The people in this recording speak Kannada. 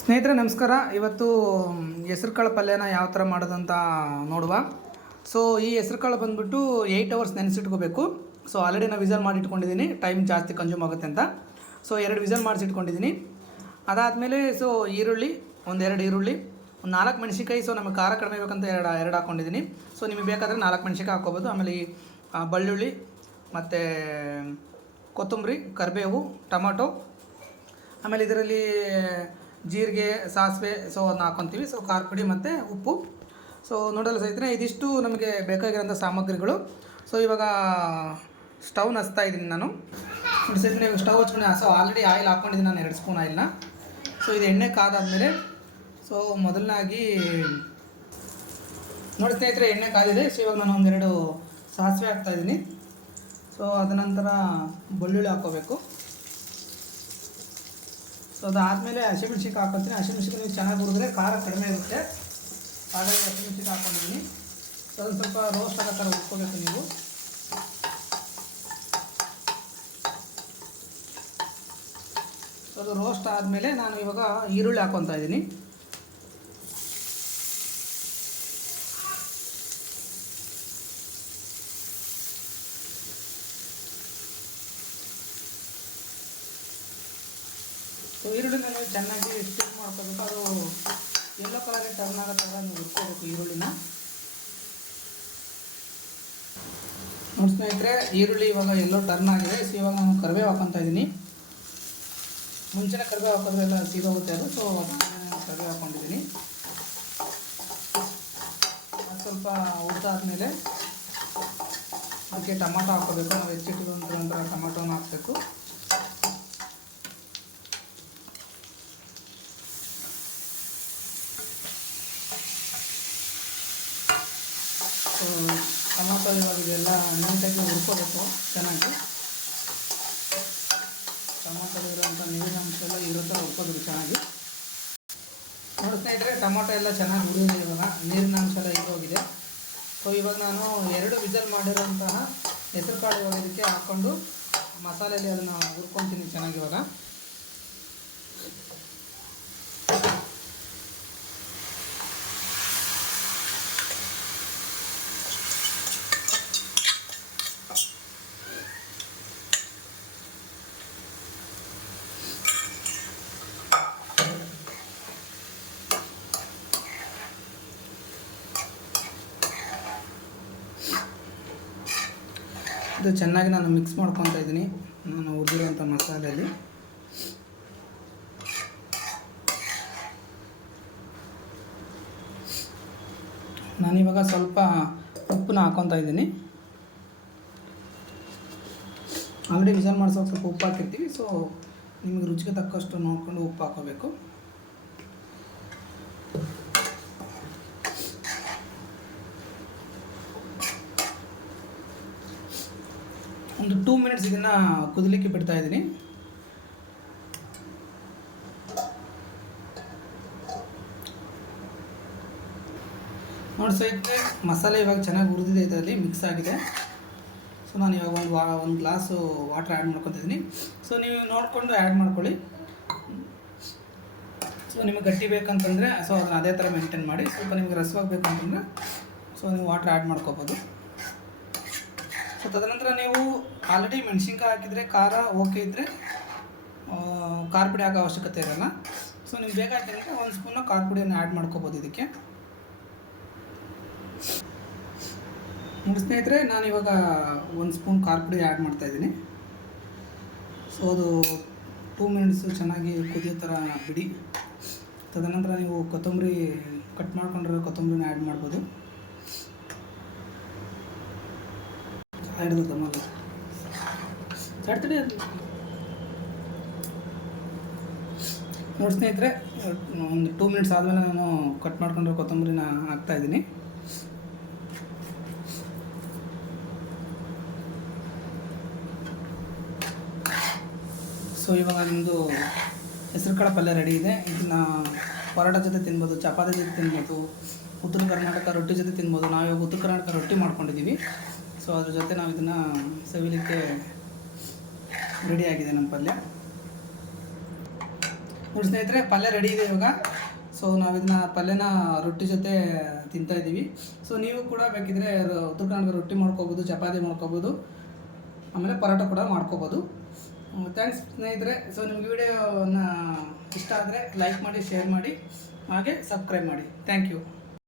ಸ್ನೇಹಿತರೆ ನಮಸ್ಕಾರ. ಇವತ್ತು ಹೆಸರು ಕಾಳು ಪಲ್ಯನ ಯಾವ ಥರ ಮಾಡೋದಂತ ನೋಡುವ. ಸೊ ಈ ಹೆಸರು ಕಾಳು ಬಂದುಬಿಟ್ಟು 8 ಅವರ್ಸ್ ನೆನೆಸಿಟ್ಕೋಬೇಕು. ಸೊ ಆಲ್ರೆಡಿ ನಾನು ವಿಸಲ್ ಮಾಡಿ ಇಟ್ಕೊಂಡಿದ್ದೀನಿ, ಟೈಮ್ ಜಾಸ್ತಿ ಕನ್ಸ್ಯೂಮ್ ಆಗುತ್ತೆ ಅಂತ. ಸೊ 2 ವಿಸಲ್ ಮಾಡಿಸಿಟ್ಕೊಂಡಿದ್ದೀನಿ. ಅದಾದಮೇಲೆ ಈರುಳ್ಳಿ, 2 ಈರುಳ್ಳಿ, 4 ಮೆಣಸಿನ್ಕಾಯಿ. ಸೊ ನಮಗೆ ಖಾರ ಕಡಿಮೆ ಬೇಕಂತ ಎರಡು ಹಾಕ್ಕೊಂಡಿದ್ದೀನಿ. ಸೊ ನಿಮಗೆ ಬೇಕಾದರೆ 4 ಮೆಣಸಿನ್ಕಾಯಿ ಹಾಕ್ಕೋಬೋದು. ಆಮೇಲೆ ಬೆಳ್ಳುಳ್ಳಿ ಮತ್ತು ಕೊತ್ತಂಬರಿ, ಕರಿಬೇವು, ಟೊಮಟೊ, ಆಮೇಲೆ ಇದರಲ್ಲಿ ಜೀರಿಗೆ, ಸಾಸಿವೆ ಅದನ್ನ ಹಾಕ್ಕೊತೀವಿ. ಖಾರ ಪುಡಿ ಮತ್ತು ಉಪ್ಪು. ನೋಡಲು ಸ್ನೇಹಿತರೆ ಇದಿಷ್ಟು ನಮಗೆ ಬೇಕಾಗಿರೋಂಥ ಸಾಮಗ್ರಿಗಳು. ಇವಾಗ ಸ್ಟವ್ನ ಹಚ್ತಾ ಇದ್ದೀನಿ ನಾನು. ಸ್ನೇಹಿತರೆ ಇವಾಗ ಸ್ಟವ್ ಹಚ್ಕೊಂಡು ಆಲ್ರೆಡಿ ಆಯಿಲ್ ಹಾಕ್ಕೊಂಡಿದ್ದೀನಿ ನಾನು, 2 ಸ್ಪೂನ್ ಆಯಿಲ್ನ. ಇದು ಎಣ್ಣೆ ಕಾದಾದಮೇಲೆ ಮೊದಲನಾಗಿ ನೋಡಿ ಸ್ನೇಹಿತರೆ ಎಣ್ಣೆ ಕಾದಿದೆ. ಇವಾಗ ನಾನು 2 ಸಾಸಿವೆ ಹಾಕ್ತಾಯಿದ್ದೀನಿ. ಅದ ನಂತರ ಬೆಳ್ಳುಳ್ಳಿ ಹಾಕ್ಕೋಬೇಕು. ಅದಾದಮೇಲೆ ಹಸಿಮೆಣ್ಸಿನ್ಕಾಯಿ ಹಾಕ್ಕೊತೀನಿ. ಹಸಿಮೆಣ್ಸಿನ್ಕಾಯಿ ನೀವು ಚೆನ್ನಾಗಿ ಹುರಿದ್ರೆ ಖಾರ ಕಡಿಮೆ ಇರುತ್ತೆ, ಹಾಗಾಗಿ ಹಸಿಮೆಣ್ಸಿನ್ಕಾಯಿ ಹಾಕ್ಕೊಂಡಿದ್ದೀನಿ. ಅದನ್ನು ಸ್ವಲ್ಪ ರೋಸ್ಟ್ ಆಗೋ ಥರ ಹುರ್ಕೋಬೇಕು ನೀವು. ಅದು ರೋಸ್ಟ್ ಆದಮೇಲೆ ನಾನು ಇವಾಗ ಈರುಳ್ಳಿ ಹಾಕ್ಕೊತಾ ಇದ್ದೀನಿ. ಈರುಳ್ಳಿನ ನೀವು ಚೆನ್ನಾಗಿ ಸ್ಟಿಕ್ ಮಾಡ್ಕೋಬೇಕು. ಅದು ಯೆಲ್ಲೋ ಕಲರಿಗೆ ಟರ್ನ್ ಆಗೋ ಥರ ನೀವು ಹುರ್ಕೋಬೇಕು ಈರುಳ್ಳಿನ. ನೋಡಿ ಸ್ನೇಹಿತರೆ ಈರುಳ್ಳಿ ಇವಾಗ ಎಲ್ಲೋ ಟರ್ನ್ ಆಗಿದೆ. ಇವಾಗ ನಾನು ಕರಿಬೇವು ಹಾಕ್ಕೊತಾ ಇದ್ದೀನಿ. ಮುಂಚೆನೇ ಕರಿಬೇವು ಹಾಕಿದ್ರೆ ಎಲ್ಲ ಸೀದೋಗುತ್ತೆ ಅದು. ನಾನು ಕರಿಬೇವು ಹಾಕ್ಕೊಂಡಿದ್ದೀನಿ. ಅದು ಸ್ವಲ್ಪ ಹುರಿದಾದ್ಮೇಲೆ ಅದಕ್ಕೆ ಟೊಮಾಟೊ ಹಾಕ್ಕೋಬೇಕು. ನಾವು ಹೆಚ್ಚಿಟ್ಟಿರುವಂಥ ನಂತರ ಟೊಮಾಟೋನ ಹಾಕಬೇಕು. ಟೊಮಾಟೊ ಇವಾಗ ಇದೆಲ್ಲ ನೀಟಾಗಿ ಹುರ್ಕೋಬೇಕು ಚೆನ್ನಾಗಿ. ಟೊಮಾಟೊಲಿರುವಂಥ ನೀರಿನ ಅಂಶ ಎಲ್ಲ ಇರೋ ಥರ ಹುರ್ಕೋಬೇಕು ಚೆನ್ನಾಗಿ. ನೋಡಿ ಸ್ನೇಹಿತರೆ ಟೊಮಾಟೊ ಎಲ್ಲ ಚೆನ್ನಾಗಿ ಹುರಿದಿದೆ. ಇವಾಗ ನೀರಿನ ಅಂಶ ಎಲ್ಲ ಇರೋಗಿದೆ. ಇವಾಗ ನಾನು 2 ವಿಸಲ್ ಮಾಡಿರೋಂತಹ ಹೆಸರು ಕಾಳು ಇವಾಗ ಇದಕ್ಕೆ ಹಾಕ್ಕೊಂಡು ಮಸಾಲೆಯಲ್ಲಿ ಅದನ್ನು ಹುರ್ಕೊತೀನಿ ಚೆನ್ನಾಗಿ. ಇವಾಗ ಇದು ಚೆನ್ನಾಗಿ ನಾನು ಮಿಕ್ಸ್ ಮಾಡ್ಕೊತಾ ಇದ್ದೀನಿ ನಾನು ಹುರಿದಿರೋಂಥ ಮಸಾಲೆಯಲ್ಲಿ. ನಾನಿವಾಗ ಸ್ವಲ್ಪ ಉಪ್ಪನ್ನ ಹಾಕ್ಕೊತಾ ಇದ್ದೀನಿ. ಆಲ್ರೆಡಿ ವಿಸಲ್ ಮಾಡಿಸೋ ಸ್ವಲ್ಪ ಉಪ್ಪು ಹಾಕಿರ್ತೀವಿ. ನಿಮಗೆ ರುಚಿಗೆ ತಕ್ಕಷ್ಟು ನೋಡಿಕೊಂಡು ಉಪ್ಪು ಹಾಕೋಬೇಕು. ಒಂದು 2 ಮಿನಿಟ್ಸ್ ಇದನ್ನು ಕುದಲಿಕ್ಕೆ ಬಿಡ್ತಾ ಇದ್ದೀನಿ. ನೋಡಿ ಸ್ನೇಹಿತರೆ ಮಸಾಲೆ ಇವಾಗ ಚೆನ್ನಾಗಿ ಹುರಿದಿದೆ, ಇದರಲ್ಲಿ ಮಿಕ್ಸ್ ಆಗಿದೆ. ನಾನು ಇವಾಗ ಒಂದು ಗ್ಲಾಸು ವಾಟರ್ ಆ್ಯಡ್ ಮಾಡ್ಕೊತಿದ್ದೀನಿ. ನೀವು ನೋಡಿಕೊಂಡು ಆ್ಯಡ್ ಮಾಡ್ಕೊಳ್ಳಿ. ನಿಮಗೆ ಗಟ್ಟಿ ಬೇಕಂತಂದರೆ ಅದನ್ನು ಅದೇ ಥರ ಮೇಂಟೈನ್ ಮಾಡಿ. ಸ್ವಲ್ಪ ನಿಮಗೆ ರಸವಾಗಿ ಬೇಕಂತಂದರೆ ನೀವು ವಾಟರ್ ಆ್ಯಡ್ ಮಾಡ್ಕೋಬೋದು. ತದನಂತರ ನೀವು ಆಲ್ರೆಡಿ ಮೆಣಸಿನ್ಕಾಯಿ ಹಾಕಿದರೆ ಖಾರ ಓಕೆ ಇದ್ದರೆ ಖಾರ ಪುಡಿ ಹಾಕೋ ಅವಶ್ಯಕತೆ ಇರೋಲ್ಲ. ನಿಮ್ಗೆ ಬೇಕಾಯ್ತಂದರೆ 1 ಸ್ಪೂನು ಖಾರ ಪುಡಿಯನ್ನು ಆ್ಯಡ್ ಮಾಡ್ಕೋಬೋದು ಇದಕ್ಕೆ. ನೋಡಿ ಸ್ನೇಹಿತರೆ ನಾನು ಇವಾಗ 1 ಸ್ಪೂನ್ ಖಾರ ಪುಡಿ ಆ್ಯಡ್ ಮಾಡ್ತಾಯಿದ್ದೀನಿ. ಅದು 2 ಮಿನಿಟ್ಸು ಚೆನ್ನಾಗಿ ಕುದಿಯೋ ಥರ ಬಿಡಿ. ತದನಂತರ ನೀವು ಕೊತ್ತಂಬರಿ ಕಟ್ ಮಾಡ್ಕೊಂಡಿರೋ ಕೊತ್ತಂಬರಿನ ಆ್ಯಡ್ ಮಾಡ್ಬೋದು. ನೋಡಿ ಸ್ನೇಹಿತರೆ ಒಂದು 2 ಮಿನಿಟ್ಸ್ ಆದಮೇಲೆ ನಾನು ಕಟ್ ಮಾಡ್ಕೊಂಡಿರೋ ಕೊತ್ತಂಬರಿನ ಹಾಕ್ತಾಯಿದ್ದೀನಿ. ಇವಾಗ ನಿಮ್ಮದು ಹೆಸರು ಕಾಳು ಪಲ್ಯ ರೆಡಿ ಇದೆ. ಇದನ್ನು ಪರೋಟ ಜೊತೆ ತಿನ್ಬೋದು, ಚಪಾತಿ ಜೊತೆ ತಿನ್ಬೋದು, ಉತ್ತರ ಕರ್ನಾಟಕ ರೊಟ್ಟಿ ಜೊತೆ ತಿನ್ಬೋದು. ನಾವು ಇವಾಗ ಉತ್ತರ ಕರ್ನಾಟಕ ರೊಟ್ಟಿ ಮಾಡ್ಕೊಂಡಿದ್ದೀವಿ. ಅದ್ರ ಜೊತೆ ನಾವು ಇದನ್ನು ಸವಿಲಿಕ್ಕೆ ರೆಡಿಯಾಗಿದೆ ನಮ್ಮ ಪಲ್ಯ. ನೋಡಿ ಸ್ನೇಹಿತರೆ, ಪಲ್ಯ ರೆಡಿ ಇದೆ ಇವಾಗ. ಸೊ ನಾವು ಇದನ್ನ ಪಲ್ಯನ ರೊಟ್ಟಿ ಜೊತೆ ತಿಂತಾ ಇದ್ದೀವಿ. ಸೊ ನೀವು ಕೂಡ ಬೇಕಿದ್ರೆ ಉತ್ತರ ಕನ್ನಡ ರೊಟ್ಟಿ ಮಾಡ್ಕೋಬೋದು, ಚಪಾತಿ ಮಾಡ್ಕೋಬೋದು, ಆಮೇಲೆ ಪರೋಟ ಕೂಡ ಮಾಡ್ಕೋಬೋದು. ಥ್ಯಾಂಕ್ಸ್ ಸ್ನೇಹಿತರೆ. ಸೊ ನಿಮ್ಗೆ ವಿಡಿಯೋನ ಇಷ್ಟ ಆದರೆ ಲೈಕ್ ಮಾಡಿ, ಶೇರ್ ಮಾಡಿ, ಹಾಗೆ ಸಬ್ಸ್ಕ್ರೈಬ್ ಮಾಡಿ. Thank you.